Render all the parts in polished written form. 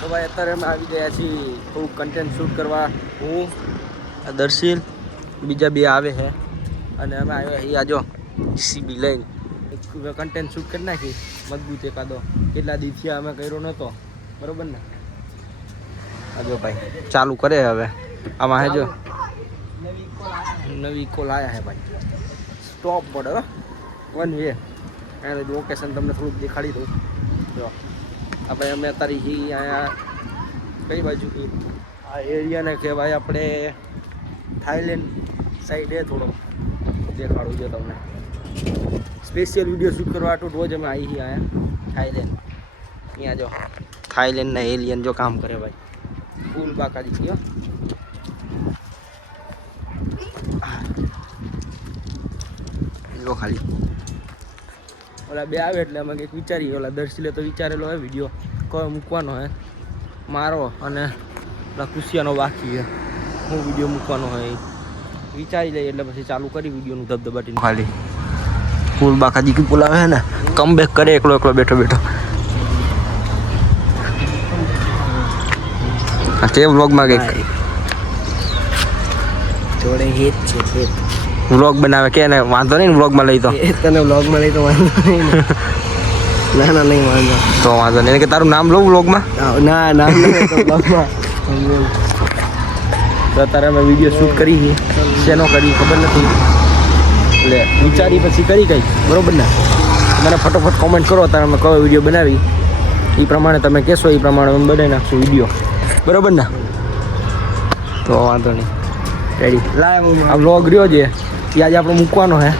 તો ભાઈ અત્યારે અમે આવી ગયા છીએ થોડુંક કન્ટેન્ટ શૂટ કરવા. હું દર્શિલ બીજા બે આવે છે અને અમે આવ્યા છીએ આજો સીબી લઈને કન્ટેન્ટ શૂટ કરી નાખી મજબૂત એકાદો. કેટલા દિવસથી અમે કર્યો નહોતો બરોબર ને. આજો ભાઈ ચાલુ કરે હવે આમાં હે જો નવી કોલ આવ્યા છે ભાઈ. સ્ટોપ બોર્ડ વન વે એને લોકેશન તમને થોડુંક દેખાડી દઉં. જો આપણે અમે અત્યારે અહીંયા કઈ બાજુ આ એરિયાને કહેવાય આપણે થાઈલેન્ડ સાઈડ એ થોડો દેખાડું છે તમને. સ્પેશિયલ વિડીયો શૂટ કરવા આટલું રોજ અમે આવી છીએ અહીંયા થાઈલેન્ડ. અહીંયા જો થાઈલેન્ડના એલિયન જો કામ કરે ભાઈ ફૂલ બાકાજી થયો. ખાલી ઓલા બે આવે એટલે અમે કંઈક વિચારીએ. ઓલા દર્શીલે તો વિચારેલો હોય વિડીયો કયો મૂકવાનો હોય મારો અને ઓલા કુશિયાનો બાકી છે હું વિડીયો મૂકવાનો હોય વિચારી લઈએ એટલે પછી ચાલુ કરી વિડીયોનું ધબધબાટીનું. ખાલી ફૂલ બાકાજી કી બોલાવે છે ને કમબેક કરે એકલો એકલો બેઠો બેઠો. તે વ્લોગમાં કંઈક જોડે હેત છે હેત વ્લોગ બનાવે કે ને વાંધો નહીં વ્લોગમાં લઈ તો તને વ્લોગમાં લઈ તો વાંધો નહીં. ના ના નહીં વાંધો તો વાંધો નહીં કે તારું નામ લઉં વ્લોગમાં. ના નામ નહીં તો વ્લોગમાં. તો અત્યારે અમે વિડીયો શૂટ કરી શેનો કરી ખબર નથી એટલે વિચારી પછી કરી કઈ બરોબર ને. મને ફટોફટ કોમેન્ટ કરો અત્યારે અમે કયો વિડીયો બનાવી એ પ્રમાણે તમે કહેશો એ પ્રમાણે અમે બનાવી નાખશું વિડીયો બરોબર ને. તો વાંધો નહીં રેડી. આ વ્લોગ રહ્યો છે એ આજે આપણે મૂકવાનો છે.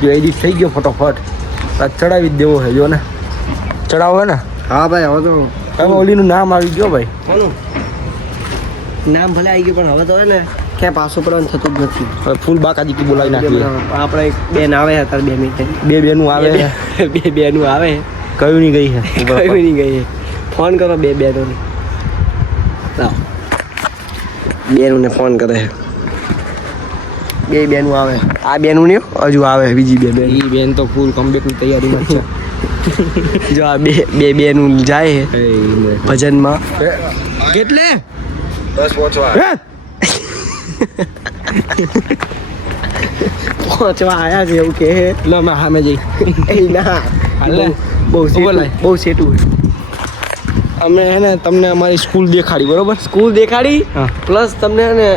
જો એડિટ થઈ ગયો ફટોફટ ચડાવી જ દેવો છે જો ને. ચડાવો હે ને. હા ભાઈ હવે તો હવે ઓલીનું નામ આવી ગયો ભાઈ. નામ ભલે આવી ગયું પણ હવે તો હે ને ક્યાં પાછું પડવાનું થતું જ નથી. હવે ફૂલ બાકાજી કી બોલાવી નાખીએ. આપણે એક બેન આવે અત્યારે 2 મિનિટ બે બેનું આવે બે બેનું આવે કયું નહીં ગઈ છે કયું નહીં ગઈ છે. ફોન કરો બે બેનોને બેનને ફોન કરે છે. બે બેનું આવે આ બેનું નહીં હજુ આવે બીજી બે બેન. એ બેન તો ફૂલ કમબેકની તૈયારીમાં છે. જો આ બે બેનું જાય છે ભજનમાં. કેટલે 10 પહોંચવા પહોંચવા આયા છે એવું કે લો મેં સામે જઈ ના બહુ સેટું અમે હે ને તમને અમારી સ્કૂલ દેખાડી બરોબર. સ્કૂલ દેખાડી પ્લસ તમને હે ને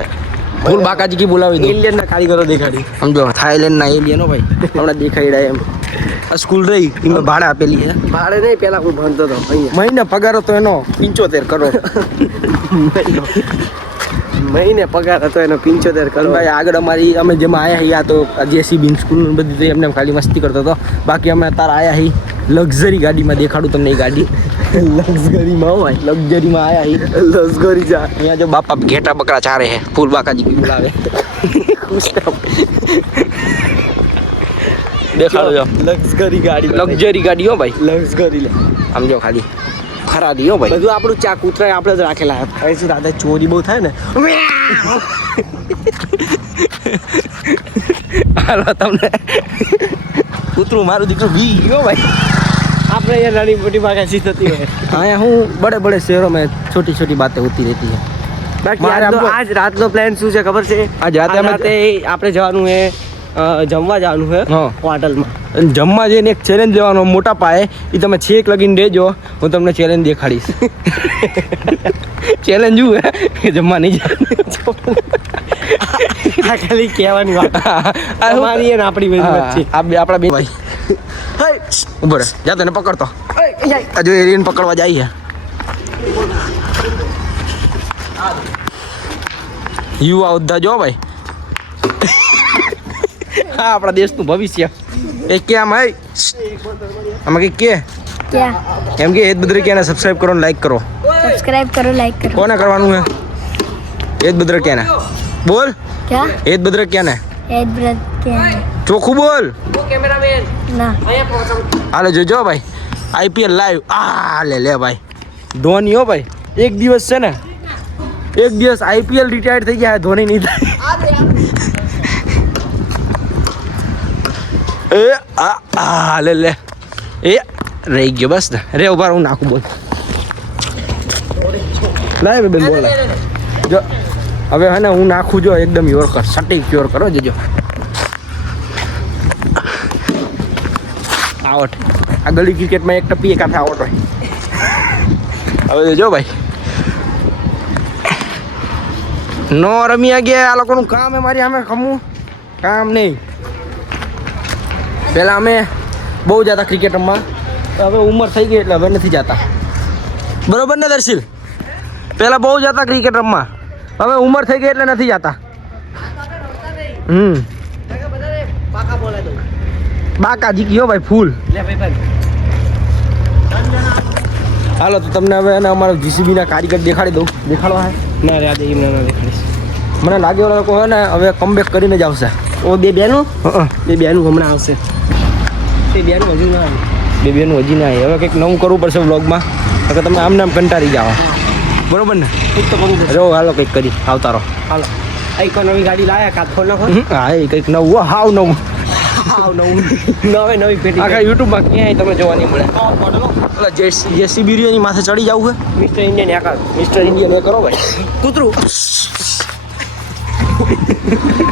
ફૂલ બાકાજી કી બોલાવી દો. એલિયનના કારીગરો દેખાડી સમજો થાઈલેન્ડના એલિયનો ભાઈ હમણાં દેખાડ્યા એમ. આ સ્કૂલ રહી એમાં ભાડે આપેલી છે. ભાડે નહીં પહેલાં હું ભણતો હતો મહિને પગાર હતો એનો 75 કરોડ. મહિને પગાર હતો એનો 75 કરોડ. ભાઈ આગળ અમારી અમે જેમાં આવ્યા તો જેસીબી સ્કૂલ બધી તો એમને ખાલી મસ્તી કરતો હતો. બાકી અમે અત્યારે આવ્યા હી લક્ઝરી ગાડીમાં દેખાડું તમને એ ગાડી લક્ઝરીમાં હોય લક્ઝરીમાં આવ્યા લક્ઝરી જા. અહીંયા જો બાપા ઘેટા બકરા ચારે હે ફૂલ બાકાજી બોલાવે દેખાડો જો લક્ઝરી ગાડી હો ભાઈ લક્ઝરી લે આમ જો ખાલી ખરા દી હો ભાઈ. બધું આપણું ચા કૂતરા આપણે જ રાખેલા હવે શું દાદા ચોરી બહુ થાય ને. હાલો તમને કૂતરું મારું દીકરું વી ગયો ભાઈ. આપણે અહીંયા નાની મોટી બાગાસી થતી હોય અહીંયા હું બड़े बड़े शहरों में छोटी छोटी बातें होती रहती है. બાકી આજ રાતનો પ્લાન શું છે ખબર છે? આજ રાતે આપણે જવાનું છે જમવા જવાનું છે હોટલમાં. જમવા જઈને એક ચેલેન્જ લેવાનો મોટા પાયે એ તમે છેક લગીને દેજો હું તમને ચેલેન્જ દેખાડીશ. ચેલેન્જ શું હે કે જમવા નહીં જવાનું. આ ખાલી કહેવાની વાત અમારી ને આપણી વચ્ચે આપણા બે ભાઈ ઉભો જા તને પકડતો હજુ એરિયન પકડવા જાય છે. યુવા ઉદ્ધા જો ભાઈ હા આપણા દેશનું ભવિષ્ય એ કેમ હે આમાં કઈ કે એમ કે એદ બદ્ર ક્યાંને સબસ્ક્રાઇબ કરો ને લાઈક કરો. સબસ્ક્રાઇબ કરો લાઈક કરો. કોને કરવાનું હે? એદ બદ્ર ક્યાંને બોલ. ક્યાં એદ બદ્ર ક્યાંને? એદ બદ્ર ક્યાંને ચોખ્ખું બોલ. કેમેરામેન ના હાલો જોજો ભાઈ આઈપીએલ લાઈવ આ લે ભાઈ ધોની હો ભાઈ. એક દિવસ છે ને એક દિવસ આઈપીએલ રિટાયર્ડ થઈ ગયા ધોની નહીં થાય. એ આ લે એ રહી ગયો બસ ને રે ઉભા હું નાખું બોલ. લાય બેન બોલ જો હવે હે ને હું નાખું જો એકદમ યોરકર સટીક યોરકર હો જજો આઉટ આ ગલી ક્રિકેટમાં એક ટપી એક હાથે આઉટ હોય હવે જો ભાઈ નો રમ્યા ગયા આ લોકોનું કામ હે મારી સામે ખમું કામ નહીં પહેલાં અમે બહુ જતા ક્રિકેટ રમવા હવે ઉંમર થઈ ગઈ એટલે હવે નથી જતા બરોબર ને દર્શિલ પહેલાં બહુ જતા ક્રિકેટ રમવા હવે ઉંમર થઈ ગઈ એટલે નથી જતા બાકા જીકી હો ભાઈ ફૂલ હાલો તો તમને હવે એને અમારા જીસીબીના કારીગર દેખાડી દઉં દેખાડવા હે ના યાદ એમને ના દેખાડીશ મને લાગે ઓલા લોકો હે ને હવે કમબેક કરીને જ આવશે ઓ બે બેનું બે બેનું હમણાં આવશે તે બેનું હજુ ના આવે બે બેનું હજી ના આવી હવે કંઈક નવું કરવું પડશે વ્લોગમાં તો તમે આમ નામ કંટાળી જાઓ બરોબર ને ખુદ તો કરવું પડશે રો હાલો કંઈક કરી આવતા રહો હાલો એક નવી ગાડી લાયા કાથો નાખો હા એ કંઈક નવું હાવ નવું હાવ નવું નવી પેટી આખા યુટ્યુબમાં ક્યાંય તમે જોવા નહીં મળે ઓલા જેસીબી એની માથે ચડી જવું છે મિસ્ટર ઇન્ડિયન આકાર મિસ્ટર ઇન્ડિયન એ કરો ભાઈ કૂતરું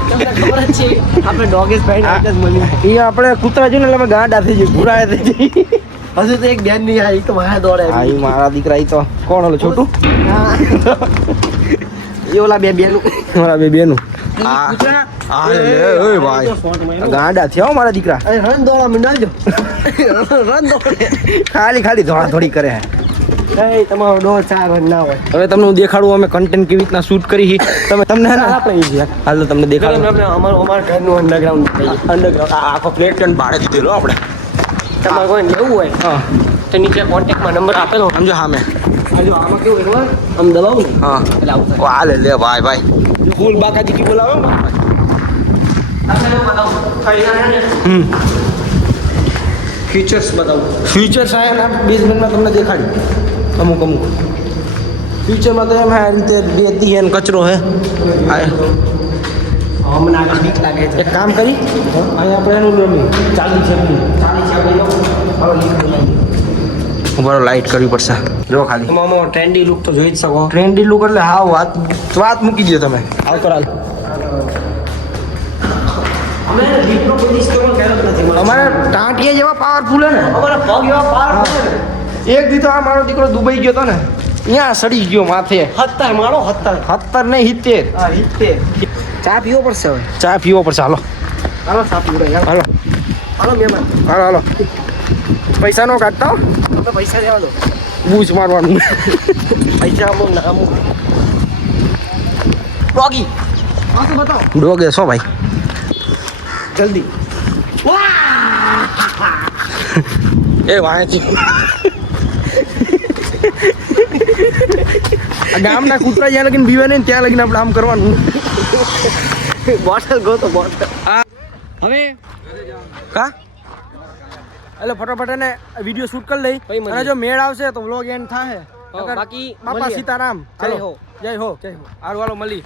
તમને ખબર જ છે આપણે ડોગેસ ભાઈ જ મળ્યું એ આપણે કૂતરા જોઈને એટલે અમે ગાંડા થઈ જઈએ ભૂરા થઈ જઈએ હજુ તો એક બેન નહીં આવી તો મારા દોડે હા એ મારા દીકરા એ તો કોણ ઓલું છોટું એ ઓલા બે બેનું મારા બે બેનું કૂતરા ઓય ભાઈ ગાંડા થયા હો મારા દીકરા રન દોડા મંડાવજો રન દોડે ખાલી ધોળા ધોળી કરે હે એ તમારો ડો ચાર રન ના હોય હવે તમને હું દેખાડું અમે કન્ટેન્ટ કેવી રીતના શૂટ કરી તમને હે ને આપણે હાલ તો તમને દેખાડું અમારા ઘરનું અંડરગ્રાઉન્ડ આખો પ્લેટ ભાડે દીધેલો આપણે તમારે કોઈ લેવું હોય હા તો નીચે કોન્ટેક્ટમાં નંબર આપેલો સમજો હા મેં હજુ આમાં કેવું હોય આમ દબાવું ને હા એટલે આવું ઓ હાલે લે ભાઈ ફૂલ બાકાજી કી બોલાવે ફીચર્સ બતાવું ફ્યુચર્સ આયા ને બેઝમેન્ટમાં તમને દેખાડ્યું અમુક ફ્યુચરમાં તો એમ આ રીતે રેતી હે ને કચરો હે હમણાં આગળ બીક લાગે છે એક કામ કરી અહીંયા આપણે એનું રમી ચાલી છે ઉભારો લાઇટ કરવી પડશે જો ખાલી એમાં ટ્રેન્ડી લુક તો જોઈ જ શકો ટ્રેન્ડી લુક એટલે હા વાત મૂકી દો તમે આવ કરાલ અમારે ટાંટિયા જેવા પાવરફુલ હે ને અમારા પગ એવા પાર એક દી તો આ મારો દીકરો દુબઈ ગયો હતો ને અહીંયા સડી ગયો માથે 70 મારો 70 70 નહીં 70 હા 70 ચા પીવો પડશે હવે ચા પીવો પડશે હાલો હાલો ચા પીવો હાલો હાલો મહેમાન હાલો પૈસા નો કાઢતા હો. તમને પૈસા દેવા દો બૂચ મારવાનું પૈસા અમુક ના અમુક ડોગી પાછું બતાવો ડોગે છો ભાઈ જલ્દી એ વાંચી ગામના કૂતરા જ્યાં લગીને બીવે નહીં ત્યાં લગીને આપણે આમ કરવાનું બોટલ ગો તો બોટલ હવે કા એટલે ફટાફટ એને વિડીયો શૂટ કરી લઈ પછી મળીએ. અને જો મેળ આવશે તો વ્લોગ એન્ડ થાશે બાકી બાપા મળીએ. સીતારામ જય ચાલો. હો. જય હો જય હો. હારું હાલો મળી